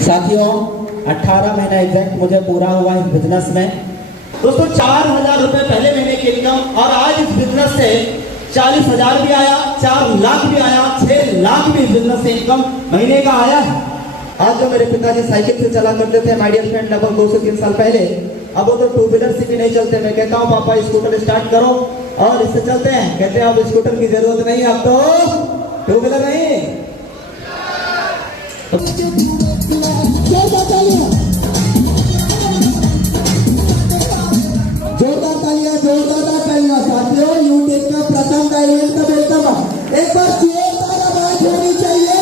साथियों 18 महीना एग्जैक्ट मुझे पूरा हुआ इस बिजनेस में। दोस्तों 4,000 रुपए पहले महीने की इनकम और आज इस बिजनेस से 40,000 भी आया, 4 लाख भी आया, 6 लाख भी इस बिजनेस से इनकम महीने का आया है। आज जो मेरे पिताजी साइकिल से चला करते थे माय डियर फ्रेंड लगभग 2 से 3 साल पहले, अब वो तो 2 व्हीलर से भी नहीं चलते। मैं कहता हूँ पापा स्कूटर स्टार्ट करो और इससे चलते हैं। कहते हैं अब स्कूटर की जरूरत नहीं, अब तो 2 व्हीलर नहीं। जोरदार तालियां साथियों। यूटेक का प्रथम डायरेक्ट का वेलकम। एक बार जोरदार आवाज होनी चाहिए।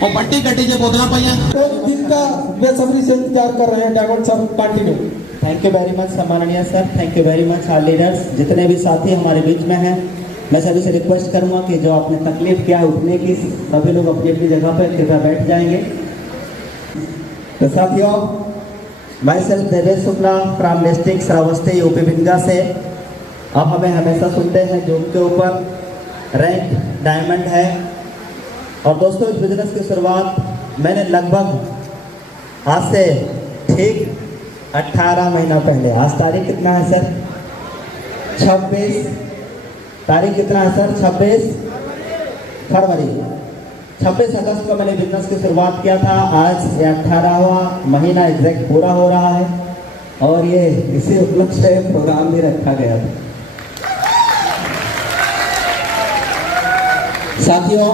और पट्टी कट्टी के बोतला पाइया जिनका बेसब्री से इंतजार कर रहे हैं डायमंड सर पार्टी में। थैंक यू वेरी मच सम्माननीय sir, thank you very much all leaders, जितने भी साथी हमारे बीच में हैं। मैं सभी से रिक्वेस्ट करूंगा कि जो आपने तकलीफ किया उठने की, सभी लोग अपनी अपनी जगह पर कृपया बैठ जाएंगे। तो साथियों, मैं self Devesh Shukla from district Shravasti UP Binga से। आप हमें हमेशा सुनते हैं जूम के ऊपर रैंक डायमंड है। और दोस्तों इस बिजनेस की शुरुआत मैंने लगभग आज से ठीक 18 महीना पहले, आज तारीख कितना है सर? 26 तारीख कितना है सर? 26 फरवरी, 26 अगस्त को मैंने बिजनेस की शुरुआत किया था। आज ये 18वां महीना एग्जैक्ट पूरा हो रहा है और ये इसी उपलक्ष्य से प्रोग्राम भी रखा गया था। साथियों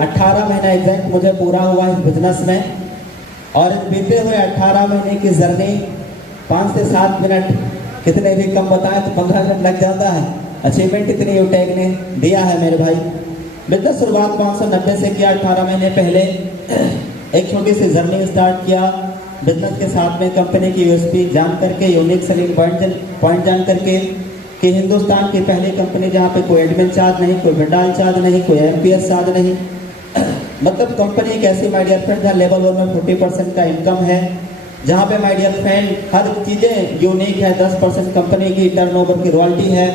18 महीना एग्जैक्ट मुझे पूरा हुआ इस बिजनेस में और इस बीते हुए 18 महीने की जर्नी 5 से 7 मिनट कितने भी कम बताएं तो 15 मिनट लग जाता है। अचीवमेंट इतनी यूटेक ने दिया है मेरे भाई। बिजनेस शुरुआत 590 से किया 18 महीने पहले। एक छोटी सी जर्नी स्टार्ट किया बिजनेस के साथ में, कंपनी की यूएसपी जान करके, यूनिक सेलिंग पॉइंट जान करके कि हिंदुस्तान की पहली कंपनी जहाँ पे कोई एडमिन चार्ज नहीं, कोई विड्रॉल चार्ज नहीं, कोई एमपीएस चार्ज नहीं। मतलब कंपनी एक ऐसी माय डियर फ्रेंड जहाँ लेवल 1 में 40% का इनकम है, जहाँ पे माय डियर फ्रेंड हर चीज़ें यूनिक है। 10% कंपनी की टर्नओवर की रॉयल्टी है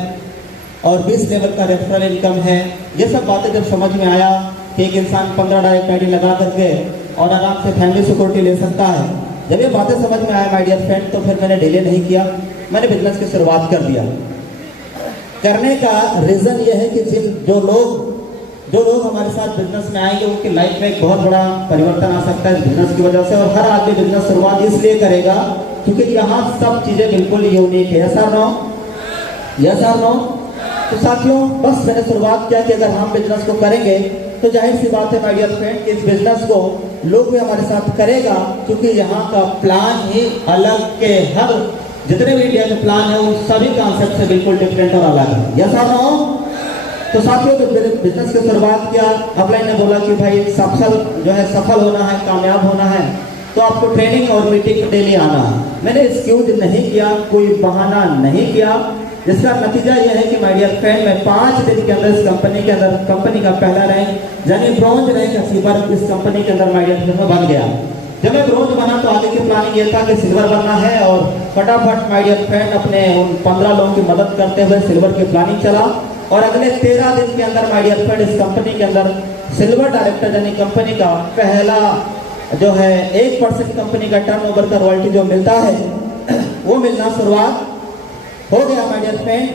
और 20 लेवल का रेफरल इनकम है। ये सब बातें जब समझ में आया कि एक इंसान 15 डायरेक्ट आईडी लगा करके और आराम से फैमिली सिक्योरिटी ले सकता है, जब ये बातें समझ में आया माय डियर फ्रेंड, तो फिर मैंने डिले नहीं किया, मैंने बिजनेस की शुरुआत कर दिया। करने का रीज़न ये है कि जो लोग हमारे साथ बिजनेस में आएंगे उनकी लाइफ में एक बहुत बड़ा परिवर्तन आ सकता है इस बिजनेस की वजह से। और हर आदमी बिजनेस शुरुआत इसलिए करेगा क्योंकि यहाँ सब चीज़ें बिल्कुल यूनिक है। यस और नो? यस और नो? तो साथियों बस मैंने शुरुआत किया कि अगर हम बिजनेस को करेंगे तो जाहिर सी बात है माय डियर फ्रेंड कि इस बिजनेस को लोग भी हमारे साथ करेगा, क्योंकि यहाँ का प्लान ही अलग के हर जितने भी इंडिया में प्लान है उन सभी कॉन्सेप्ट से बिल्कुल डिफरेंट और अलग है। यस और नो? तो साथियों जब बिजनेस की शुरुआत किया, अपलाइन ने बोला कि भाई सफल होना है, कामयाब होना है तो आपको ट्रेनिंग और मीटिंग डेली आना है। मैंने एक्सक्यूज नहीं किया, कोई बहाना नहीं किया, जिसका नतीजा यह है कि माय डियर फ्रेंड मैं 5 दिन के अंदर इस कंपनी का पहला रैंक यानी ब्रॉन्ज रैंक अचीवर इस कंपनी के अंदर माय डियर फ्रेंड में बन गया। जब मैं ब्रॉन्ज बना तो आगे की प्लानिंग ये था कि सिल्वर बनना है और फटाफट माय डियर फ्रेंड अपने उन 15 लोगों की मदद करते हुए सिल्वर की प्लानिंग चला और अगले 13 दिन के अंदर माय डियर फ्रेंड इस कंपनी के अंदर सिल्वर डायरेक्टर यानी कंपनी का पहला जो है 1% कंपनी का टर्नओवर का रॉयल्टी जो मिलता है वो मिलना शुरुआत हो गया माय डियर फ्रेंड।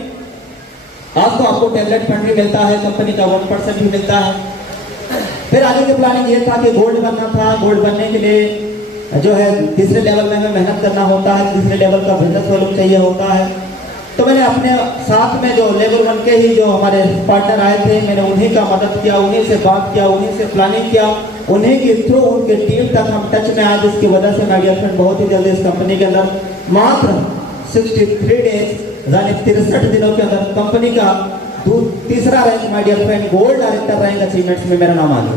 आज तो आपको टैबलेट फंड भी मिलता है, कंपनी का 1% भी मिलता है। फिर आगे की प्लानिंग ये था कि गोल्ड बनना था। गोल्ड बनने के लिए जो है तीसरे लेवल में हमें मेहनत करना होता है, तीसरे लेवल का बिजनेस वॉल्यूम चाहिए होता है। तो मैंने अपने साथ में जो लेबर 1 के ही जो हमारे पार्टनर आए थे, मैंने उन्हीं का मदद किया, उन्हीं से बात किया, उन्हीं से प्लानिंग किया, उन्हीं के थ्रू उनके टीम तक हम टच में आए, जिसकी वजह से माय डियर फ्रेंड बहुत ही जल्दी इस कंपनी के अंदर मात्र 63 डेज यानी 63 दिनों के अंदर कंपनी का तीसरा rank my dear friend gold director rank achievements में मेरा नाम आ गया।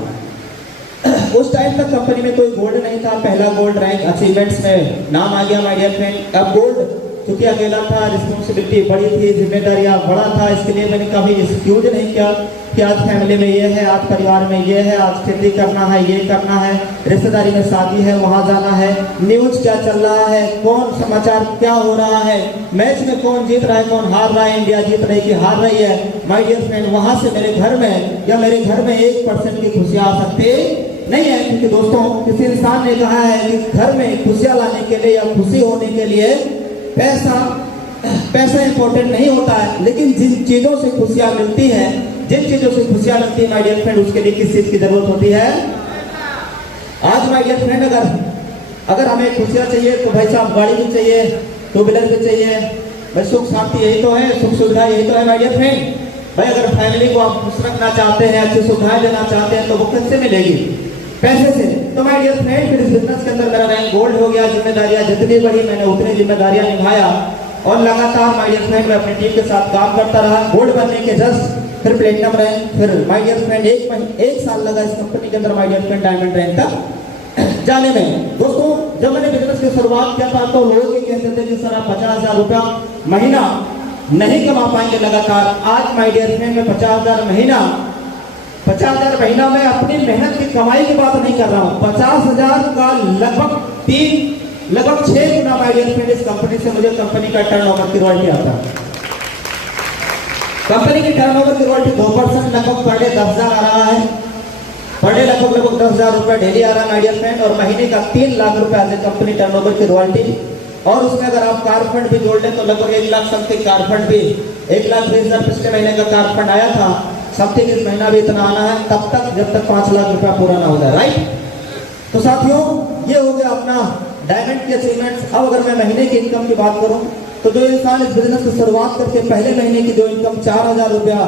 उस टाइम तक कंपनी में कोई गोल्ड नहीं था, पहला गोल्ड रैंक अचीवमेंट्स में नाम आ गया माय डियर फ्रेंड। अब गोल्ड क्योंकि अकेला था, रिस्पॉन्सिबिलिटी बड़ी थी, जिम्मेदारियां बड़ा था, इसके लिए मैंने कभी एक्सक्यूज नहीं किया कि आज फैमिली में ये है, आज परिवार में ये है, आज खेती करना है, ये करना है, रिश्तेदारी में शादी है, वहां जाना है, न्यूज क्या चल रहा है, कौन समाचार क्या हो रहा है, मैच में कौन जीत रहा है, कौन हार रहा है, इंडिया जीत रही कि हार रही है। माय डियर फ्रेंड, वहां से मेरे घर में या मेरे घर में 1% की खुशियां आ सकती नहीं है, क्योंकि दोस्तों किसी इंसान ने कहा है कि घर में खुशियां लाने के लिए या खुशी होने के लिए पैसा इंपॉर्टेंट नहीं होता है, लेकिन जिन चीजों से खुशियां मिलती है, जिन चीजों से खुशियां मिलती है माय डियर फ्रेंड, उसके लिए किस चीज की जरूरत होती है। आज माय डियर फ्रेंड अगर हमें खुशियां चाहिए तो भाई साहब गाड़ी भी चाहिए, 2 व्हीलर भी चाहिए, भाई सुख शांति यही तो है, सुख सुविधा यही तो है माय डियर फ्रेंड। भाई अगर फैमिली को आप खुश रखना चाहते हैं, अच्छी सुविधाएं देना चाहते हैं, तो वो किससे मिलेगी? पैसे से। तो माय डियर फ्रेंड, फिर इस बिजनेस के अंदर मेरा रैंक गोल्ड हो गया, जिम्मेदारियां जितनी बढ़ी मैंने उतनी जिम्मेदारियां निभाया और लगातार माय डियर फ्रेंड मैं अपनी टीम के साथ काम करता रहा। गोल्ड बनने के जस्ट फिर प्लेटिनम रैंक, फिर माय डियर फ्रेंड एक साल लगा इस कंपनी के अंदर my dear friend diamond rank तक जाने में। दोस्तों जब मैंने बिजनेस की शुरुआत किया था तो लोग ये कहते थे कि सर आप 50,000 रुपया महीना नहीं कमा पाएंगे लगातार। आज माय डियर फ्रेंड में 50,000 महीना में अपनी मेहनत की कमाई की बात नहीं कर रहा हूँ, 50,000 का लगभग 6 गुना माय डियर फ्रेंड इस कंपनी से मुझे कंपनी का टर्नओवर की रॉयल्टी आता है। कंपनी की टर्नओवर की रॉयल्टी 2% लगभग पर डे 10,000 आ रहा है, पर डे लगभग 10,000 रुपए डेली आ रहा है माय डियर फ्रेंड, और महीने का 3 लाख रुपए आज कंपनी टर्नओवर की रॉयल्टी। और उसमें अगर आप कार फंड भी जोड़ लें तो लगभग 1 लाख समथिंग कार फंड भी, 1,20,000 पिछले महीने का कार फंड आया था, समथिंग इस महीना भी इतना आना है, तब तक जब तक 5 लाख रुपया पूरा ना हो जाए, राइट। तो साथियों ये हो गया अपना डायमंड की अचीवमेंट्स। अब अगर मैं महीने की इनकम की बात करूं तो जो इंसान इस बिजनेस की शुरुआत करके पहले महीने की जो इनकम 4,000 रुपया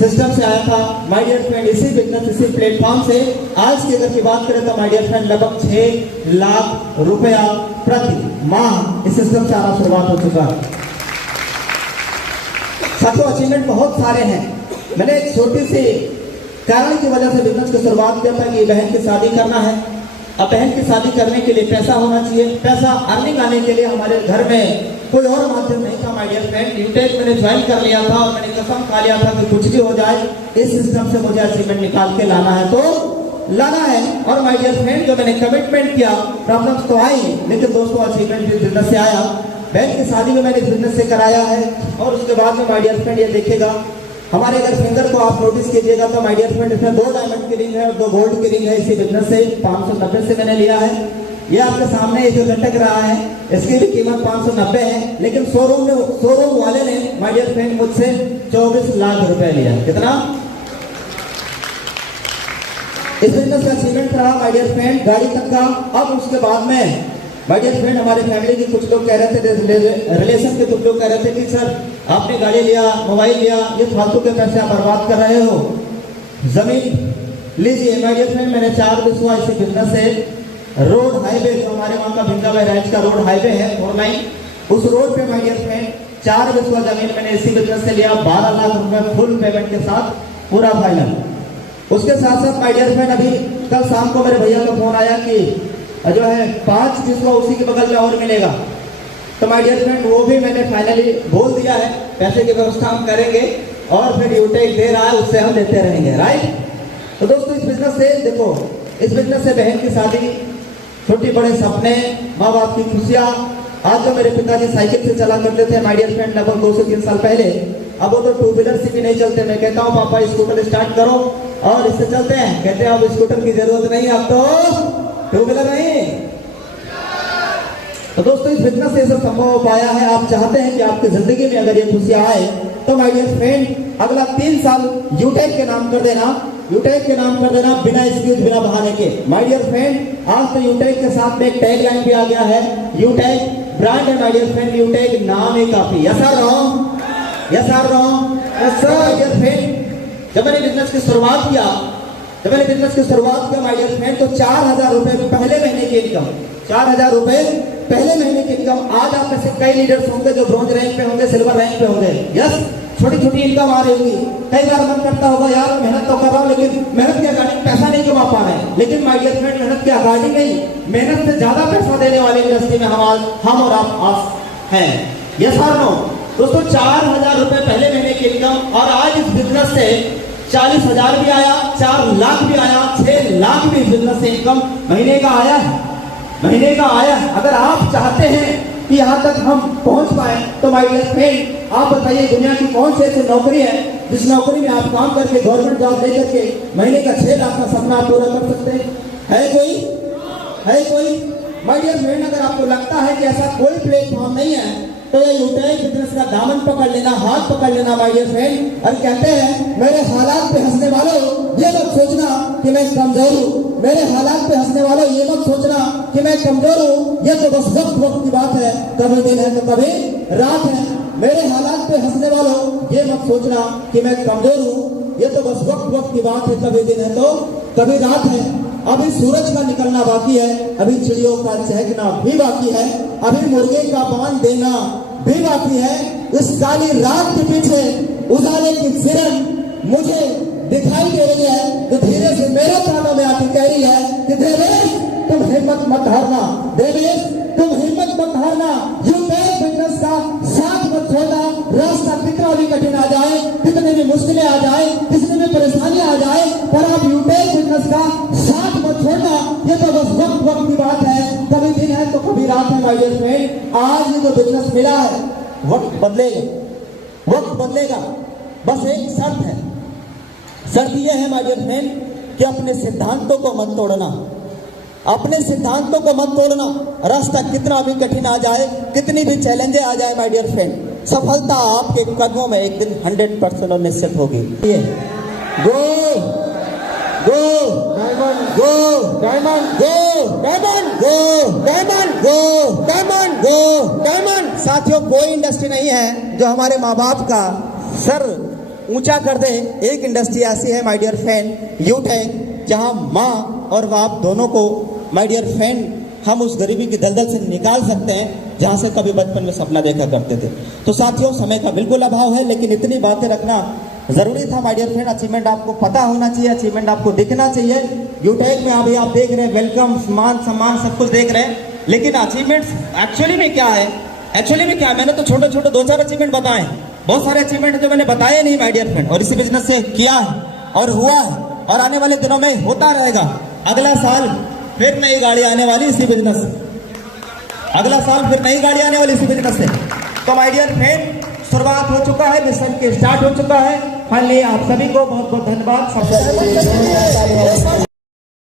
सिस्टम से आया था माय डियर फ्रेंड, इसी बिजनेस इसी प्लेटफॉर्म से आज की अगर की बात करें तो माय डियर फ्रेंड लगभग 6 लाख रुपया प्रति माह इस सिस्टम से आना शुरुआत हो चुका है। साथियों अचीवमेंट बहुत सारे हैं। मैंने एक छोटी सी कारण की वजह से बिजनेस की शुरुआत किया था कि बहन की शादी करना है। अब बहन की शादी करने के लिए पैसा होना चाहिए, पैसा अर्निंग आने के लिए हमारे घर में कोई और माध्यम नहीं था माय डियर फ्रेंड। यूटेक मैंने ज्वाइन कर लिया था और मैंने कसम खा लिया था कि कुछ भी हो जाए इस सिस्टम से मुझे अचीवमेंट निकाल के लाना है तो लाना है। और माय डियर फ्रेंड जो मैंने कमिटमेंट किया, प्रॉब्लम्स तो आई, लेकिन दोस्तों अचीवमेंट इस बिजनेस से आया। बहन की शादी में मैंने इस बिजनेस से कराया है। और उसके बाद में माय डियर फ्रेंड ये देखिएगा हमारे अगर फिंगर को आप नोटिस कीजिएगा तो माय डियर फ्रेंड इसमें 2 डायमंड की रिंग है और 2 गोल्ड की रिंग है। इसी बिजनेस से 590 से मैंने लिया है। ये आपके सामने ये जो लटक रहा है इसकी भी कीमत 590 है, लेकिन शोरूम वाले ने माय डियर फ्रेंड मुझसे 24 लाख रुपए लिया। कितना? इस बिजनेस का अचीवमेंट रहा माय डियर फ्रेंड गाड़ी तक का। अब उसके बाद में माय डियर फ्रेंड हमारे फैमिली के कुछ लोग कह रहे थे, रिलेशन के कुछ लोग कह रहे थे कि सर आपने गाड़ी लिया, मोबाइल लिया, ये फालतू के पैसे आप बर्बाद कर रहे हो, जमीन लीजिए। माय डियर फ्रेंड मैंने 4 विश्वा इसी बिजनेस से रोड हाईवे जो हमारे वहाँ का भिंगा बहराइच का रोड हाईवे है 4 उस रोड पे माय डियर फ्रेंड 4 विश्वा जमीन मैंने इसी बिजनेस से लिया, 12 लाख रुपए फुल पेमेंट के साथ पूरा फाइनल। उसके साथ साथ माय डियर फ्रेंड अभी कल शाम को मेरे भैया का फोन आया कि जो है 5 विश्वा उसी के बगल में और मिलेगा। तो माय डियर फ्रेंड वो भी मैंने फाइनली बोल दिया है, पैसे की व्यवस्था हम करेंगे और फिर यूटेक दे रहा है उससे हम लेते रहेंगे, राइट। तो दोस्तों इस बिजनेस से देखो, इस बिजनेस से बहन की शादी, छोटे बड़े सपने, माँ बाप की खुशियाँ। आज जो मेरे पिताजी साइकिल से चला करते थे माय डियर फ्रेंड लगभग 2 से 3 साल पहले, अब वो तो 2 व्हीलर से भी नहीं चलते। मैं कहता हूँ पापा स्कूटर स्टार्ट करो और इससे चलते हैं, कहते हैं अब स्कूटर की जरूरत नहीं, अब तो 2 व्हीलर नहीं। तो दोस्तों इस बिजनेस से सब संभव हो पाया है। आप चाहते हैं कि आपकी जिंदगी में अगर ये खुशियाँ आए तो माय डियर फ्रेंड अगला 3 साल यूटेक के नाम कर देना, यूटेक के नाम कर देना बिना एक्सक्यूज बिना बहाने के। माय डियर फ्रेंड आज तो यूटेक के साथ में एक टैग लाइन भी आ गया है, यूटेक ब्रांड है माय डियर फ्रेंड, यूटेक नाम ही काफी। ऐसा रहा yes or wrong? Yes, sir. My dear friend, जब मैंने बिजनेस की शुरुआत किया माय डियर फ्रेंड, तो 4,000 रुपए पहले महीने की इनकम, 4,000 रुपए पहले महीने की इनकम। आज आप में से कई लीडर्स होंगे जो ब्रॉन्ज रैंक पे होंगे, सिल्वर रैंक पे होंगे। यस, छोटी छोटी इनकम आ रही होगी। कई बार मन करता होगा यार मेहनत तो कर रहा हूँ, लेकिन मेहनत के अकॉर्डिंग पैसा नहीं कमा पा रहे हैं। लेकिन माय डियर फ्रेंड, मेहनत के अकॉर्डिंग नहीं, मेहनत से ज्यादा पैसा देने वाले इंडस्ट्री में हम और आप हैं। यस और नो? दोस्तों, 4,000 रुपए पहले महीने की इनकम, और आज इस बिजनेस से 40,000 भी आया, 4 लाख भी आया, 6 लाख भी बिजनेस से इनकम महीने का आया है। अगर आप चाहते हैं कि यहाँ तक हम पहुंच पाए, तो माय डियर फ्रेंड, आप बताइए दुनिया की कौन सी ऐसी नौकरी है जिस नौकरी में आप काम करके गवर्नमेंट जॉब लेकर के महीने का 6 लाख का सपना आप पूरा कर सकते हैं? है कोई? माय डियर फ्रेंड, अगर आपको लगता है कि ऐसा कोई प्लेटफॉर्म नहीं है, तो ये यूटेक बिजनेस का दामन पकड़ लेना, हाथ पकड़ लेना माय डियर फ्रेंड। और कहते हैं मेरे हालात पे हंसने वालों, ये मत सोचना कि मैं कमजोर हूँ। मेरे हालात पे हंसने वालों, ये मत सोचना कि मैं कमजोर हूँ। ये तो बस वक्त की बात है, कभी दिन है तो कभी रात है। मेरे हालात पे हंसने वालों, ये मत सोचना कि मैं कमजोर हूँ। ये तो बस वक्त की बात है, कभी दिन है तो कभी रात है। अभी सूरज का निकलना बाकी है, अभी चिड़ियों का चहकना भी बाकी है, अभी मुर्गे का बांध देना भी बाकी है। इस काली रात के पीछे उजाले की किरण मुझे दिखाई दे रही है, तो धीरे से मेरे कानों में आती कह रही है कि देवेश, तुम हिम्मत मत हारना। देवेश, तुम हिम्मत मत हारना। यूटेक बिजनेस का साथ मत छोड़ना। रास्ता कितना भी कठिन आ जाए, कितनी भी मुश्किलें आ जाए, कितनी भी परेशानियां आ जाए, पर आप यूटेक बिजनेस का साथ मत छोड़ना। ये तो बस वक्त की बात है, कभी दिन है तो कभी रात है माय डियर फ्रेंड। आज ये जो बिजनेस मिला है, वक्त बदलेगा। बस एक शर्त है, शर्त यह है माय डियर फ्रेंड कि अपने सिद्धांतों को मत तोड़ना। रास्ता कितना भी कठिन आ जाए, कितनी भी चैलेंजें आ जाए माय डियर फ्रेंड, सफलता आपके कदमों में एक दिन 100% और निश्चित होगी। डायमंड। साथियों, कोई इंडस्ट्री नहीं है जो हमारे माँ बाप का सर ऊंचा कर दे। एक इंडस्ट्री ऐसी है माय डियर फ्रेंड, यूटेक, जहां माँ और बाप दोनों को माय डियर फ्रेंड हम उस गरीबी की दलदल से निकाल सकते हैं जहां से कभी बचपन में सपना देखा करते थे। तो साथियों, समय का बिल्कुल अभाव है, लेकिन इतनी बातें रखना जरूरी था माय डियर फ्रेंड। अचीवमेंट आपको पता होना चाहिए, अचीवमेंट आपको दिखना चाहिए। यूटेक में अभी आप देख रहे हैं वेलकम, मान सम्मान सब कुछ देख रहे हैं, लेकिन अचीवमेंट एक्चुअली में क्या है? मैंने तो छोटे 2-4 अचीवमेंट बताए, बहुत सारे अचीवमेंट जो मैंने बताए नहीं माय डियर फ्रेंड, और इसी बिजनेस से किया है और हुआ है और आने वाले दिनों में होता रहेगा। अगला साल फिर नई गाड़ी आने वाली इसी बिजनेस से। तो माय डियर फ्रेंड, शुरुआत हो चुका है, मिशन के स्टार्ट हो चुका है। फाइनली आप सभी को बहुत बहुत धन्यवाद।